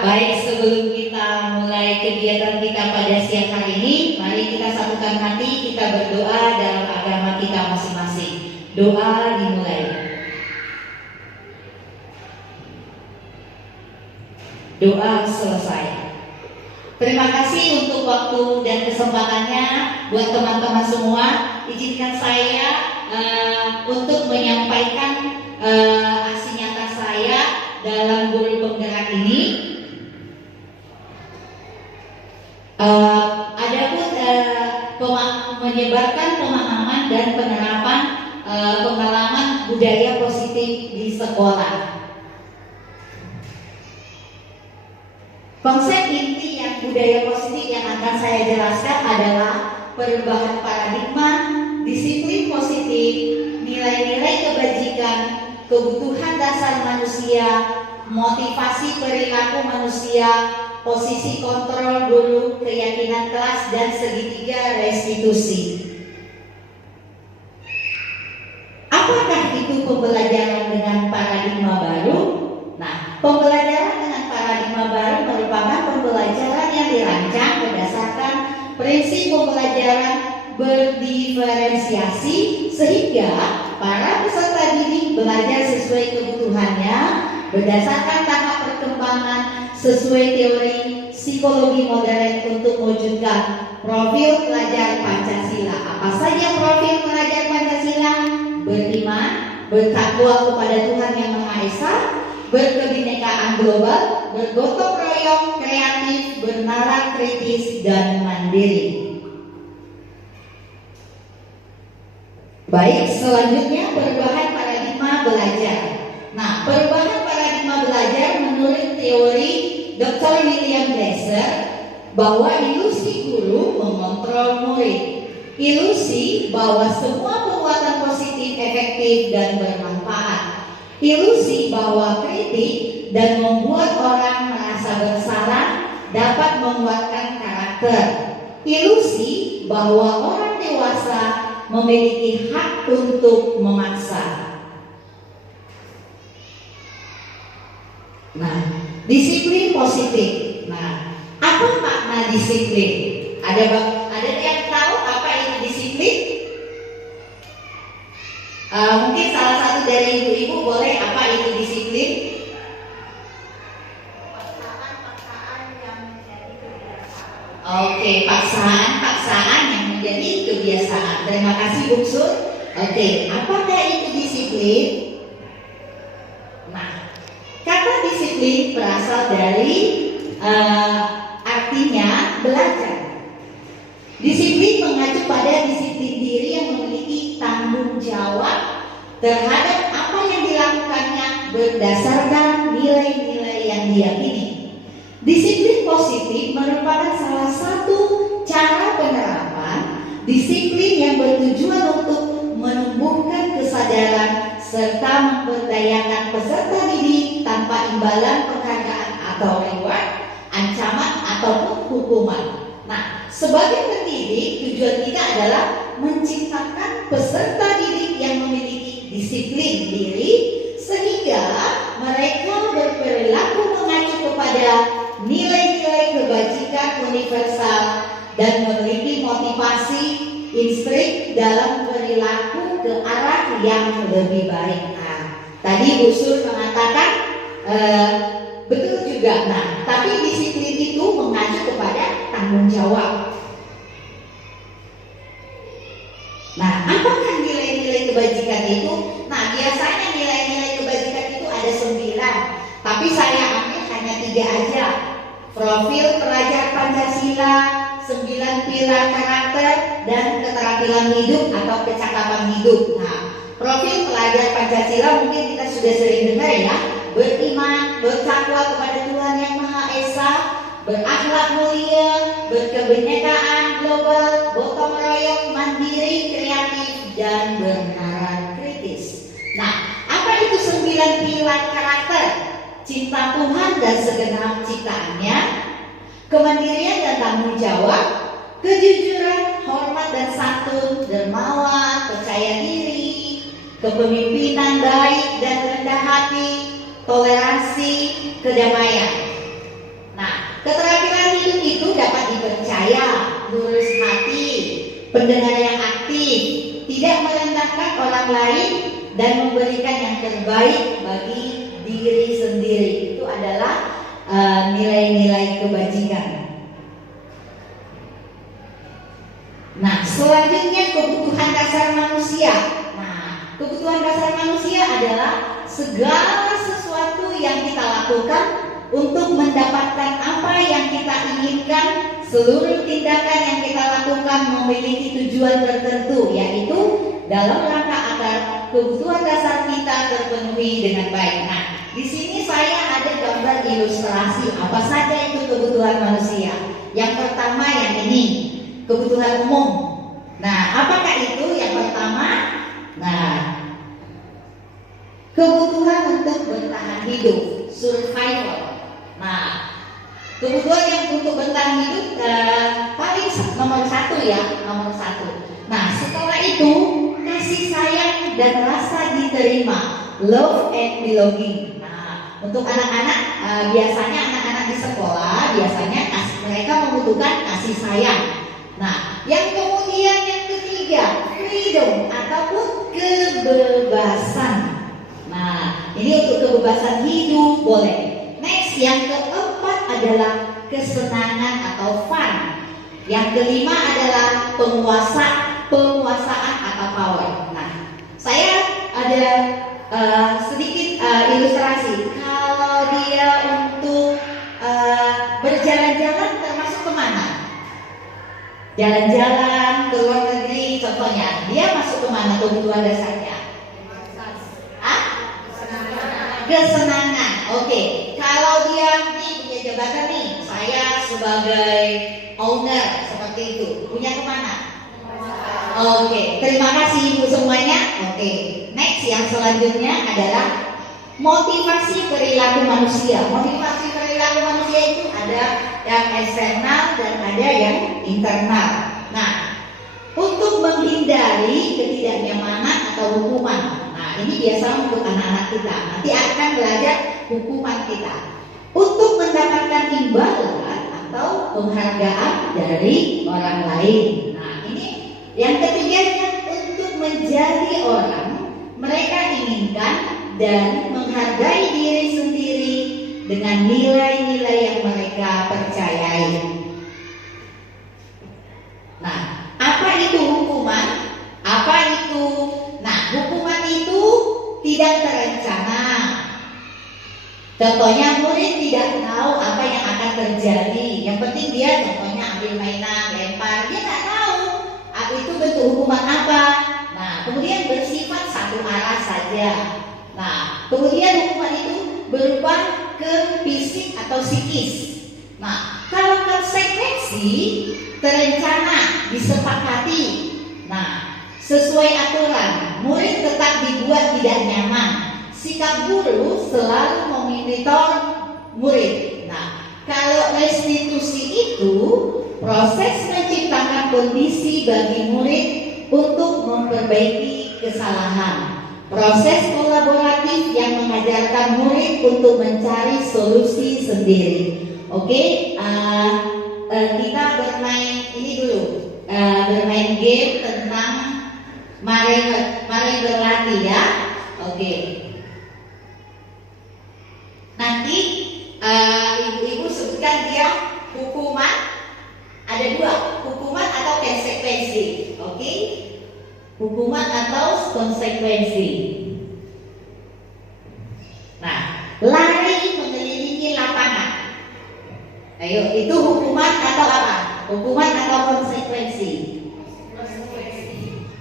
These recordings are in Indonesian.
Baik, sebelum kita mulai kegiatan kita pada siang hari ini, mari kita satukan hati, kita berdoa dalam agama kita masing-masing. Doa dimulai. Doa selesai. Terima kasih untuk waktu dan kesempatannya buat teman-teman semua. Izinkan saya untuk menyampaikan aksi nyata saya dalam Guru Penggerak ini. Adapun menyebarkan pemahaman dan penerapan pengalaman budaya positif di sekolah. Konsep inti yang budaya positif yang akan saya jelaskan adalah perubahan paradigma, disiplin positif, nilai-nilai kebajikan, kebutuhan dasar manusia, motivasi perilaku manusia, posisi kontrol guru, keyakinan kelas, dan segitiga restitusi. Apakah itu pembelajaran dengan paradigma baru? Nah, pembelajaran dengan paradigma baru merupakan pembelajaran yang dirancang berdasarkan prinsip pembelajaran berdiferensiasi sehingga para peserta didik belajar sesuai kebutuhannya berdasarkan tahap perkembangan sesuai teori psikologi modern untuk mewujudkan profil pelajar Pancasila. Apa saja profil pelajar Pancasila? Beriman, bertakwa kepada Tuhan Yang Maha Esa, berkebinekaan global, bergotong royong, kreatif, bernalar kritis, dan mandiri. Baik, selanjutnya perubahan paradigma belajar. Nah, perubahan paradigma belajar menurut teori Dr. William Glasser bahwa ilusi guru mengontrol murid. Ilusi bahwa semua perbuatan positif efektif dan bermanfaat. Ilusi bahwa kritik dan membuat orang merasa bersalah dapat menguatkan karakter. Ilusi bahwa orang dewasa memiliki hak untuk memaksa. Nah, disiplin positif. Nah, apa makna disiplin? Ada yang tahu apa itu disiplin? Mungkin salah satu dari ibu-ibu boleh apa itu disiplin? Paksaan yang menjadi kebiasaan. Oke, paksaan yang menjadi kebiasaan. Terima kasih Bu Sur. Oke, apakah itu disiplin? Nah, kata disiplin berasal dari artinya belajar. Disiplin mengacu pada disiplin diri yang memiliki tanggung jawab terhadap apa yang dilakukannya berdasarkan nilai-nilai yang diyakini. Disiplin positif merupakan salah satu cara penerapan disiplin yang bertujuan untuk menumbuhkan kesadaran serta memberdayakan peserta didik tanpa imbalan penghargaan atau reward, ancaman ataupun hukuman. Nah, sebagai pendidik, tujuan kita adalah menciptakan peserta didik yang memiliki disiplin diri sehingga mereka berperilaku mengacu kepada nilai-nilai kebajikan universal dan memiliki motivasi instrik dalam perilaku ke arah yang lebih baik. Nah, tadi Bu Sur mengatakan betul juga. Nah, tapi disiplin itu mengacu kepada tanggung jawab. Nah, apakah nilai-nilai kebajikan itu? Nah, biasanya nilai-nilai kebajikan itu ada 9, tapi saya ambil hanya 3 aja. Profil pelajar Pancasila, 9 pilar karakter, dan keterampilan hidup atau kecakapan hidup. Nah, profil pelajar Pancasila mungkin kita sudah sering dengar ya. Beriman, bertakwa kepada Tuhan Yang Maha Esa, berakhlak mulia, berkebinekaan global, gotong royong, mandiri, kreatif, dan bernalar kritis. Nah, apa itu 9 pilar karakter? Cinta Tuhan dan segenap ciptaannya, kemandirian dan tanggung jawab, kejujuran, hormat dan santun, dermawan, percaya diri, kepemimpinan baik dan rendah hati, toleransi, kedamaian. pendengar yang aktif, tidak merendahkan orang lain, dan memberikan yang terbaik bagi diri sendiri. Itu adalah nilai-nilai kebajikan. Nah, selanjutnya kebutuhan dasar manusia. Nah, kebutuhan dasar manusia adalah segala sesuatu yang kita lakukan untuk mendapatkan apa yang kita inginkan. Seluruh tindakan yang kita lakukan memiliki tujuan tertentu, yaitu dalam rangka agar kebutuhan dasar kita terpenuhi dengan baik. Nah, di sini saya ada gambar ilustrasi apa saja itu kebutuhan manusia. Yang pertama yang ini, kebutuhan umum. Nah, apakah itu? Yang pertama, nah, kebutuhan untuk bertahan hidup, survival. Nah, kebutuhan yang untuk bertahan hidup paling nomor satu ya, nomor satu. Nah, setelah itu kasih sayang dan rasa diterima, love and belonging. Nah, untuk anak-anak biasanya anak-anak di sekolah biasanya mereka membutuhkan kasih sayang. Nah, yang kemudian yang ketiga, freedom ataupun kebebasan. Nah, ini untuk kebebasan hidup boleh. Next, yang keempat adalah kesenangan atau fun. Yang kelima adalah penguasaan atau power. Nah, saya ada sedikit ilustrasi. Kalau dia untuk berjalan-jalan termasuk kemana? Jalan-jalan ke luar negeri contohnya, dia masuk kemana kebutuhan dasarnya? Kesenangan. Oke. Kalau dia nih punya jabatan nih, saya sebagai owner seperti itu, punya kemana? Oke. Terima kasih ibu semuanya. Oke. Next yang selanjutnya adalah motivasi perilaku manusia. Motivasi perilaku manusia itu ada yang eksternal dan ada yang internal. Nah, untuk menghindari ketidaknyamanan atau hukuman. Nah, ini biasa untuk anak-anak kita. Nanti akan belajar hukuman kita. Untuk mendapatkan imbalan atau penghargaan dari orang lain. Nah, ini yang ketiganya untuk menjadi orang mereka inginkan dan menghargai diri sendiri dengan nilai-nilai yang mereka percayai. Nah, apa itu hukuman? Apa itu? Nah, hukuman itu tidak terencana. Contohnya murid tidak tahu apa yang akan terjadi. Yang penting dia contohnya ambil mainan, lempar, dia nggak tahu itu bentuk hukuman apa. Nah, kemudian bersifat satu arah saja. Nah, kemudian hukuman itu berupa ke fisik atau psikis. Nah, kalau konsekuensi terencana, disepakati. Nah, sesuai aturan, murid tetap dibuat tidak nyaman. Sikap guru selalu memonitor murid. Nah, kalau restitusi itu proses menciptakan kondisi bagi murid untuk memperbaiki kesalahan. Proses kolaboratif yang mengajarkan murid untuk mencari solusi sendiri. Oke, kita bermain ini dulu, bermain game tentang mari berlatih ya. Oke. Nanti ibu-ibu sebutkan dia hukuman, ada dua, hukuman atau konsekuensi. Oke, hukuman atau konsekuensi. Nah, lari mengelilingi lapangan. Ayo, itu hukuman atau apa? Hukuman atau konsekuensi?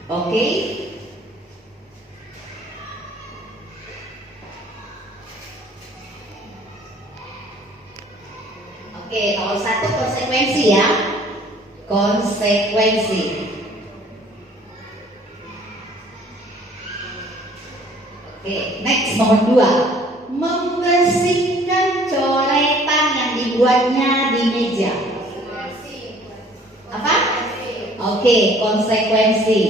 Oke. Oke, nomor satu konsekuensi ya. Konsekuensi. Oke, next nomor dua. Membersihkan coretan yang dibuatnya di meja. Apa? Oke, konsekuensi.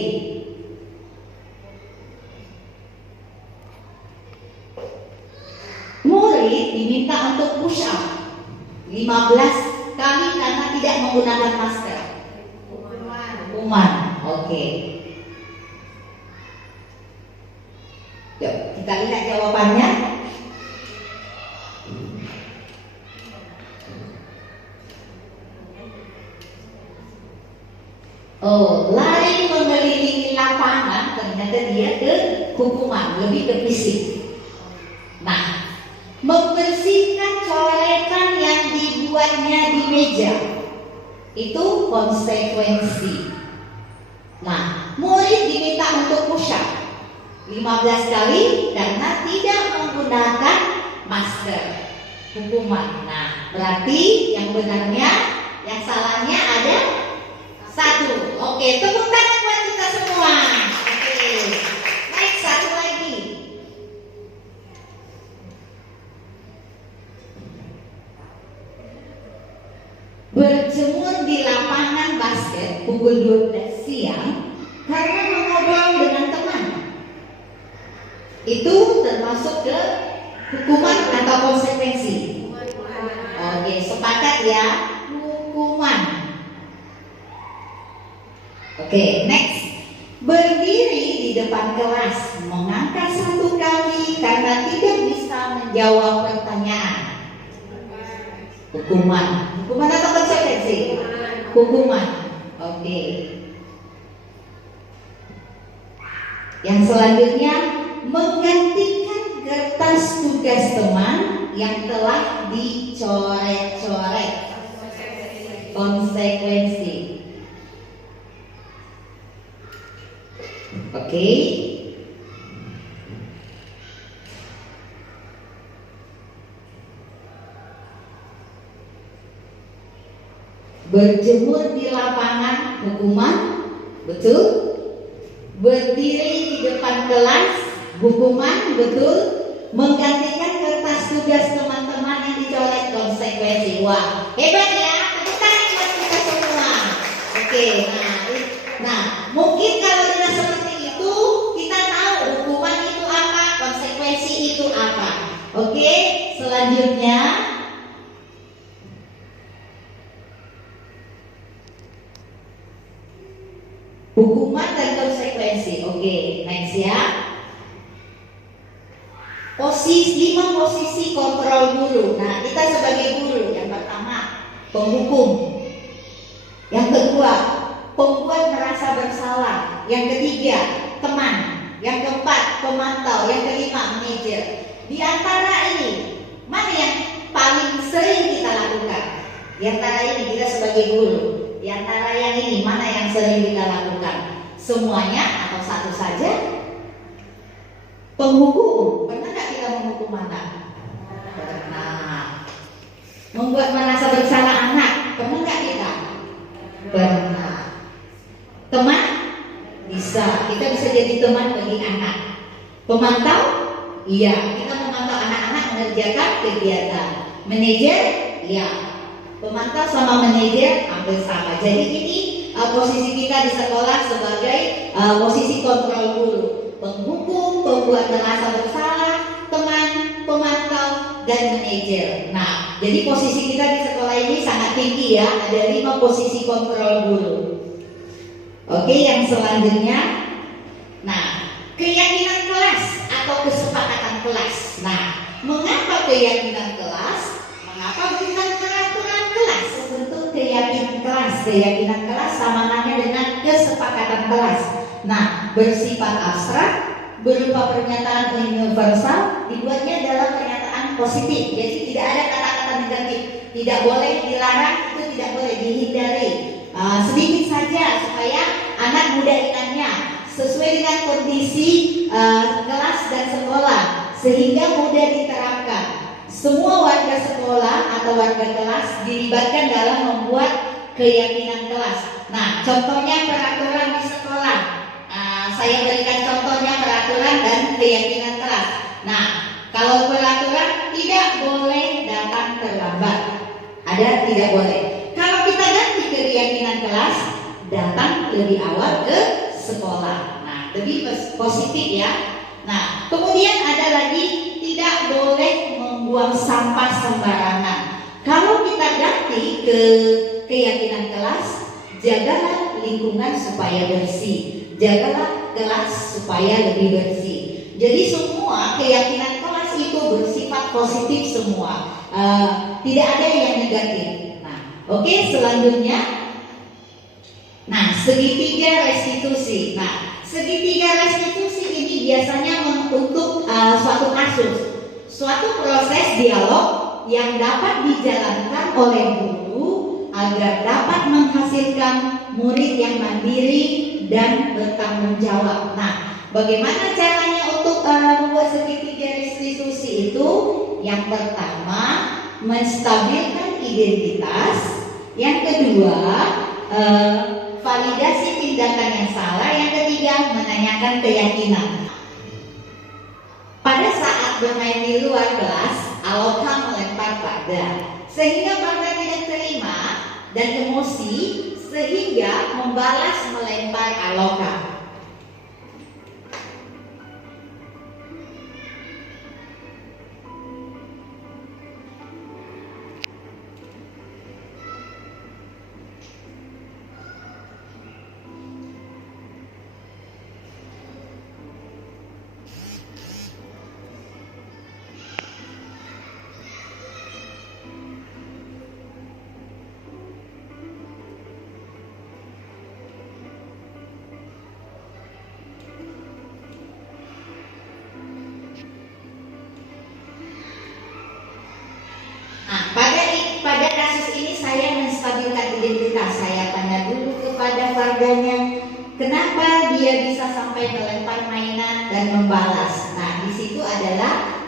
Murid diminta untuk push up 15 kali karena tidak menggunakan masker. Hukuman. Oke. Yuk, kita lihat jawabannya. Oh, lari mengelilingi lapangan, ternyata dia ke hukuman, lebih ke fisik. Nah, membersihkan coretan yang dibuatnya di meja, itu konsekuensi. Nah, murid diminta untuk push up 15 kali karena tidak menggunakan masker, hukuman. Nah, berarti yang benarnya, yang salahnya ada 1. Oke, tepuk tangan buat kita semua. Oke, next, satu lagi. Berjemur di lapangan basket pukul 12 siang karena mengobrol dengan teman. Itu termasuk ke hukuman atau konsekuensi? Oke, sepakat ya, hukuman. Oke, next. Berdiri di depan kelas mengangkat 1 kali karena tidak bisa menjawab pertanyaan. Hukuman. Hukuman atau konsekuensi? Hukuman. Oke. Yang selanjutnya, menggantikan kertas tugas teman yang telah dicoret-coret. Konsekuensi. Oke. Berjemur di lapangan, hukuman, betul. Berdiri di depan kelas, hukuman, betul. Menggantikan kertas tugas teman-teman yang dicoret, konsekuensi. Wah, hebat ya, tepuk tangan buat kita semua. Oke, nah, mungkin kalau tidak seperti itu, kita tahu hukuman itu apa, konsekuensi itu apa. Oke, selanjutnya. Hukuman dan konsekuensi. Oke, next ya. 5 posisi kontrol guru. Nah, kita sebagai guru, yang pertama penghukum, yang kedua pembuat merasa bersalah, yang ketiga teman, yang keempat pemantau, yang kelima manajer. Di antara ini, mana yang paling sering kita lakukan? Di antara ini kita sebagai guru, di antara yang ini mana yang sering kita lakukan? Semuanya atau satu saja? Penghukum, pernah nggak kita menghukum anak? Pernah. Membuat merasa bersalah anak, pernah nggak kita? Pernah. Teman? Bisa, kita bisa jadi teman bagi anak. Pemantau? Iya, kita memantau anak-anak mengerjakan kegiatan. Manajer? Iya. Pemantau sama manajer hampir sama. Jadi ini posisi kita di sekolah sebagai posisi kontrol guru. Penghukum, pembuat merasa bersalah, teman, pemantau, dan manajer. Nah, jadi posisi kita di sekolah ini sangat tinggi ya. Ada 5 posisi kontrol guru. Oke, yang selanjutnya, nah, keyakinan kelas atau kesepakatan kelas. Nah, mengapa keyakinan kelas? Mengapa bukan peraturan kelas? Bentuk keyakinan kelas. Keyakinan kelas sama halnya dengan kesepakatan kelas. Nah, bersifat abstrak, berupa pernyataan universal, dibuatnya dalam pernyataan positif. Jadi tidak ada kata-kata negatif. Tidak boleh dilarang, itu tidak boleh dihindari. Sedikit saja supaya anak mudah ingatnya, sesuai dengan kondisi kelas dan sekolah, sehingga mudah diterapkan. Semua warga sekolah atau warga kelas dilibatkan dalam membuat keyakinan kelas. Nah, contohnya peraturan di sekolah. Saya berikan contohnya peraturan dan keyakinan kelas. Nah, kalau peraturan tidak boleh datang terlambat. Ada tidak boleh. Kalau kita ganti keyakinan kelas, datang lebih awal ke sekolah. Nah, lebih positif ya. Nah, kemudian ada lagi tidak boleh membuang sampah sembarangan. Kalau kita ganti ke keyakinan kelas, jagalah lingkungan supaya bersih, jagalah kelas supaya lebih bersih. Jadi semua keyakinan kelas itu bersifat positif semua, tidak ada yang negatif. Nah, oke, selanjutnya, nah segitiga restitusi. Nah, segitiga restitusi ini biasanya untuk suatu kasus, suatu proses dialog yang dapat dijalankan oleh guru agar dapat menghasilkan murid yang mandiri dan bertanggung jawab. Nah, bagaimana caranya untuk membuat segitiga restitusi itu? Yang pertama, menstabilkan identitas. Yang kedua, validasi tindakan yang salah. Yang ketiga, menanyakan keyakinan. Pada saat bermain di luar kelas, Aloka melempar pada, sehingga pada tidak terima dan emosi, sehingga membalas melempar Aloka. Pada kasus ini saya menstabilkan identitas. Saya tanya dulu kepada warganya, kenapa dia bisa sampai melempar mainan dan membalas. Nah, di situ adalah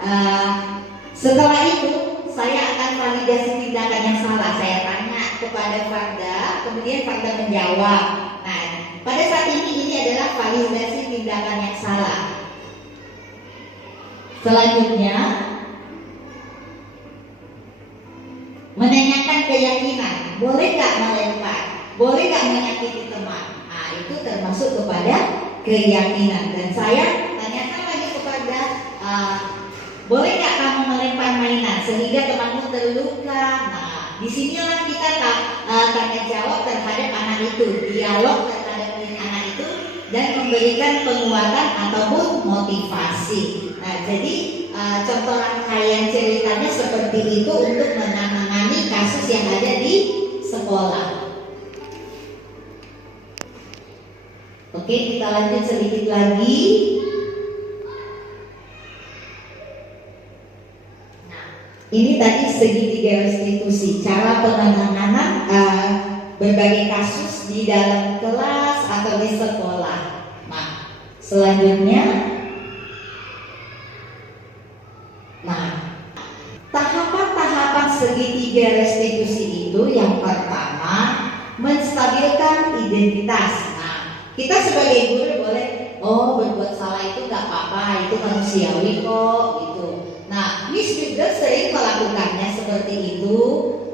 setelah itu saya akan validasi tindakan yang salah. Saya tanya kepada Farda, kemudian Farda menjawab. Nah, pada saat ini adalah validasi tindakan yang salah. Selanjutnya, menanyakan keyakinan, boleh gak melempar, boleh gak menyakiti teman. Nah, itu termasuk kepada keyakinan. Dan saya tanyakan lagi kepada boleh gak kamu melempar mainan sehingga temanmu terluka. Nah, disinilah kita tanya jawab terhadap anak itu, dialog terhadap anak itu, dan memberikan penguatan ataupun motivasi. Nah, jadi contoh rangkaian ceritanya seperti itu untuk menangani kasus yang ada di sekolah. Oke, kita lanjut sedikit lagi. Nah, ini tadi segitiga restitusi, cara penanganan berbagai kasus di dalam kelas atau di sekolah. Nah, selanjutnya, tahapan-tahapan segitiga restitusi itu yang pertama, menstabilkan identitas. Nah, kita sebagai guru boleh, berbuat salah itu gak apa-apa, itu manusiawi kok gitu. Nah, Miss juga sering melakukannya seperti itu.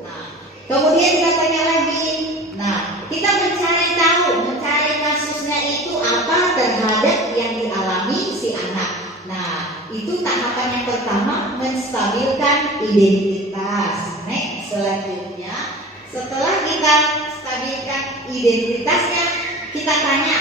Nah, kemudian kita tanya lagi. Nah, kita mencari kasusnya itu apa terhadap yang dialami si anak. Nah, itu tahapan yang pertama, menstabilkan identitas. Next, selanjutnya, setelah kita stabilkan identitasnya, kita tanya,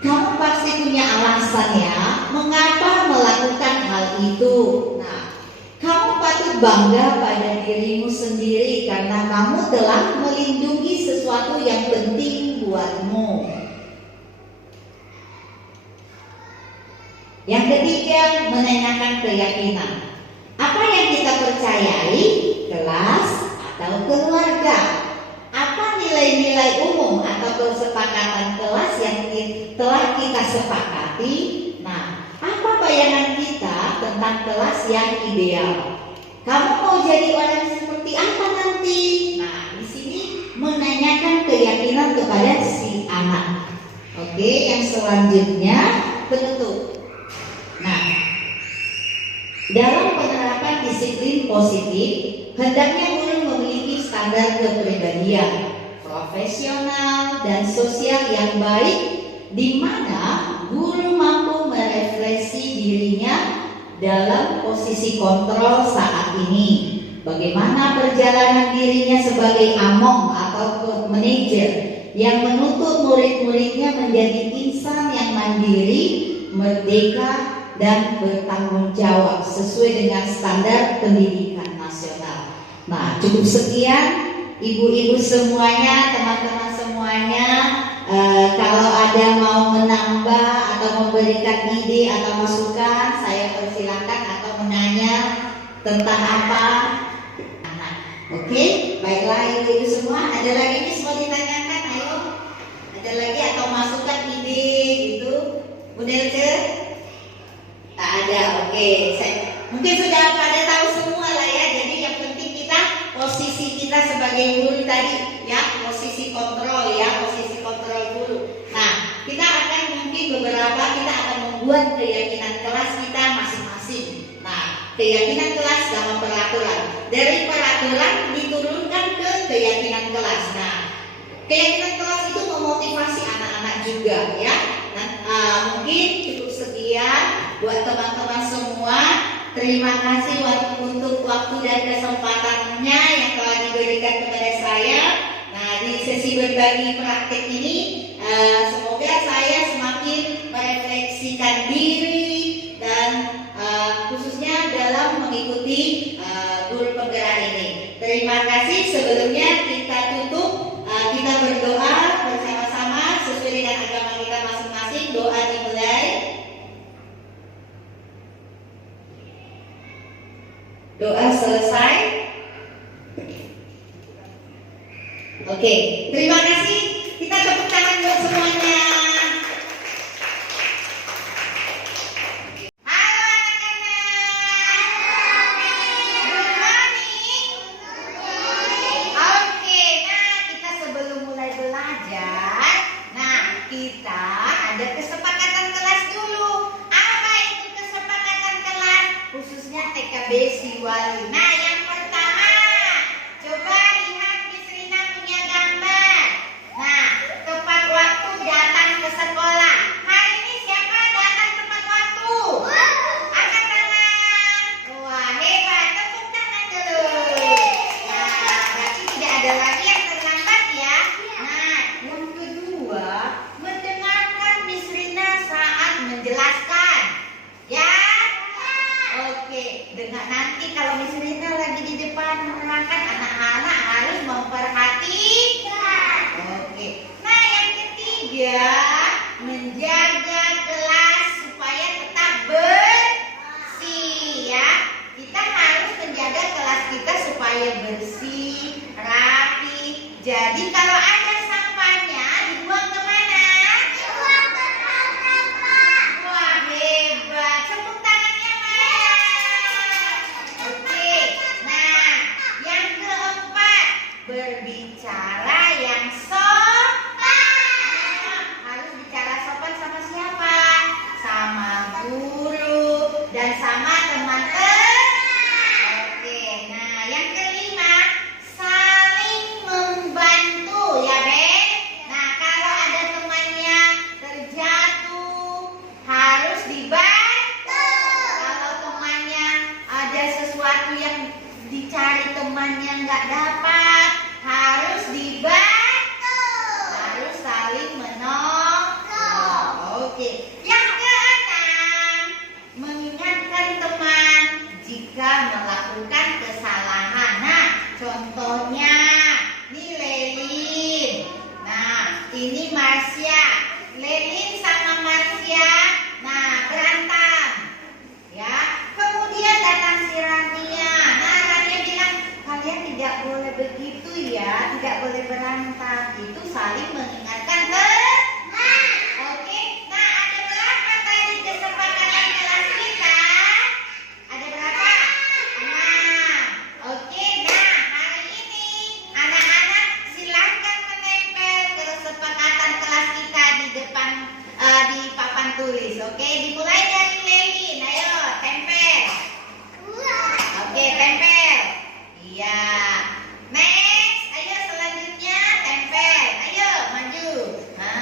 kamu pasti punya alasan ya, mengapa melakukan hal itu. Nah, kamu patut bangga pada dirimu sendiri karena kamu telah melindungi sesuatu yang penting buatmu. Yang ketiga, menanyakan keyakinan. Apa yang kita percayai, kelas atau keluarga? Apa nilai-nilai umum atau kesepakatan kelas yang telah kita sepakati? Nah, apa bayangan kita tentang kelas yang ideal? Kamu mau jadi orang seperti apa nanti? Nah, di sini menanyakan keyakinan kepada si anak. Oke, yang selanjutnya, penutup. Nah, dalam penerapan disiplin positif, hendaknya guru memiliki standar kepribadian, profesional dan sosial yang baik, di mana guru mampu merefleksi dirinya dalam posisi kontrol saat ini. Bagaimana perjalanan dirinya sebagai among atau manajer yang menuntut murid-muridnya menjadi insan yang mandiri, merdeka, dan bertanggung jawab sesuai dengan standar pendidikan nasional. Nah, cukup sekian ibu-ibu semuanya, teman-teman semuanya. Kalau ada mau menambah atau memberikan ide atau masukan, saya persilakan atau menanya tentang apa. Oke, baiklah ibu-ibu semua. Ada lagi nih semua ditanyakan, ayo. Ada lagi atau masukan ide gitu, Bu Delce? Tak ada, oke. Mungkin sudah pada tahu semua lah ya. Jadi yang penting kita posisi kita sebagai guru tadi, ya, posisi kontrol ya, posisi kontrol guru. Nah, kita akan mungkin beberapa kita akan membuat keyakinan kelas kita masing-masing. Nah, keyakinan kelas sama peraturan. Dari peraturan diturunkan ke keyakinan kelas. Nah, keyakinan kelas itu memotivasi anak-anak juga ya. Nah, mungkin cukup sekian buat teman-teman semua. Terima kasih untuk waktu dan kesempatannya yang telah diberikan kepada saya. Nah, di sesi berbagi praktek ini, semoga saya semakin merefleksikan diri dan khususnya dalam mengikuti guru penggerak ini. Terima kasih. Sebelumnya kita tutup, kita berdoa bersama-sama sesuai dengan agama kita masing-masing. Doa dimulai. Doa selesai. Oke, terima kasih. Kita tepuk tangan buat semuanya. Nah, yang pertama, coba lihat Miss Rina punya gambar. Nah, tepat waktu datang ke sekolah. Hari ini siapa datang tepat waktu? Angkat tangan. Wah, hebat. Tepuk tangan dulu. Nah, berarti tidak ada lagi yang terlambat ya. Nah, yang kedua, mendengarkan Miss Rina saat menjelaskan. Ya. Oke, dengan nanti kalau Miss Rina lagi di depan menerangkan, anak-anak harus memperhatikan. Oke. Nah, yang ketiga, menjaga kelas supaya tetap bersih ya. Kita harus menjaga kelas kita supaya bersih, rapi. Jadi kalau ada sampahnya dibuang kemana? Dibuang ke tempat sampah. Wah, hebat. Tepuk tangan yang lain. Oke. Nah, yang keempat, berbicara yang sopan. Harus bicara sopan sama siapa? Sama guru dan sama teman-teman. Oke. Nah, yang kelima, saling membantu ya, Ben. Nah, kalau ada temannya terjatuh, harus dibantu. Kalau temannya ada sesuatu yang dicari temannya nggak dapat, harus dibantu. Harus saling menolong. Oke. Yang keenam, mengingatkan teman jika melakukan kesalahan. Nah, contohnya nih Lelin. Nah, ini Marsya. Lelin sama Marsya, nah, berantem. Ya, kemudian datang si Rania. Nah, Rania bilang, kalian tidak boleh begitu ya, tidak boleh berantem. Itu saling mengingatkan teman. Oke. Nah, ada berapa tadi kesepakatan kelas kita? Ada berapa? 6. Oke. Nah, hari ini anak-anak silakan menempel kesepakatan kelas kita di depan di papan tulis. Oke, dimulai dari Lelin. Ayo, tempel. Oke, tempel. Iya. Next, ayo selanjutnya tempel. Ayo, maju. Nah,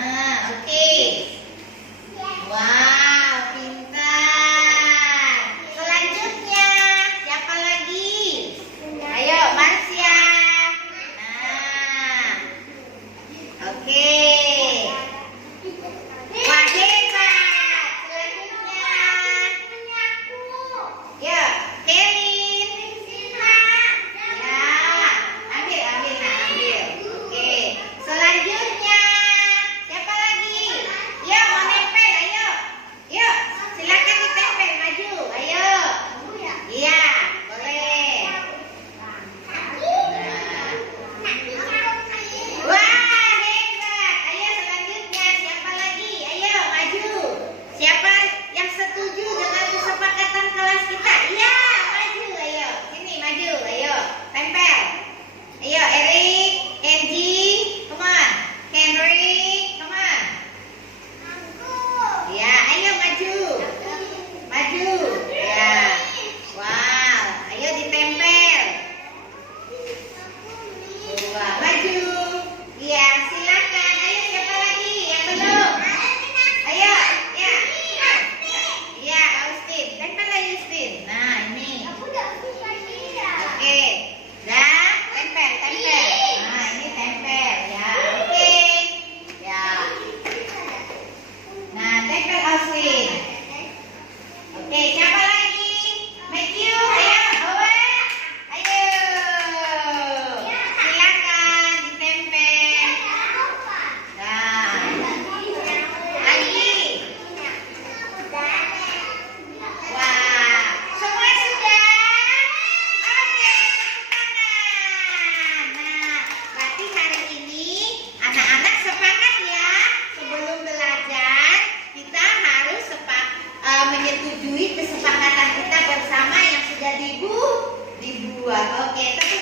buat. Oke,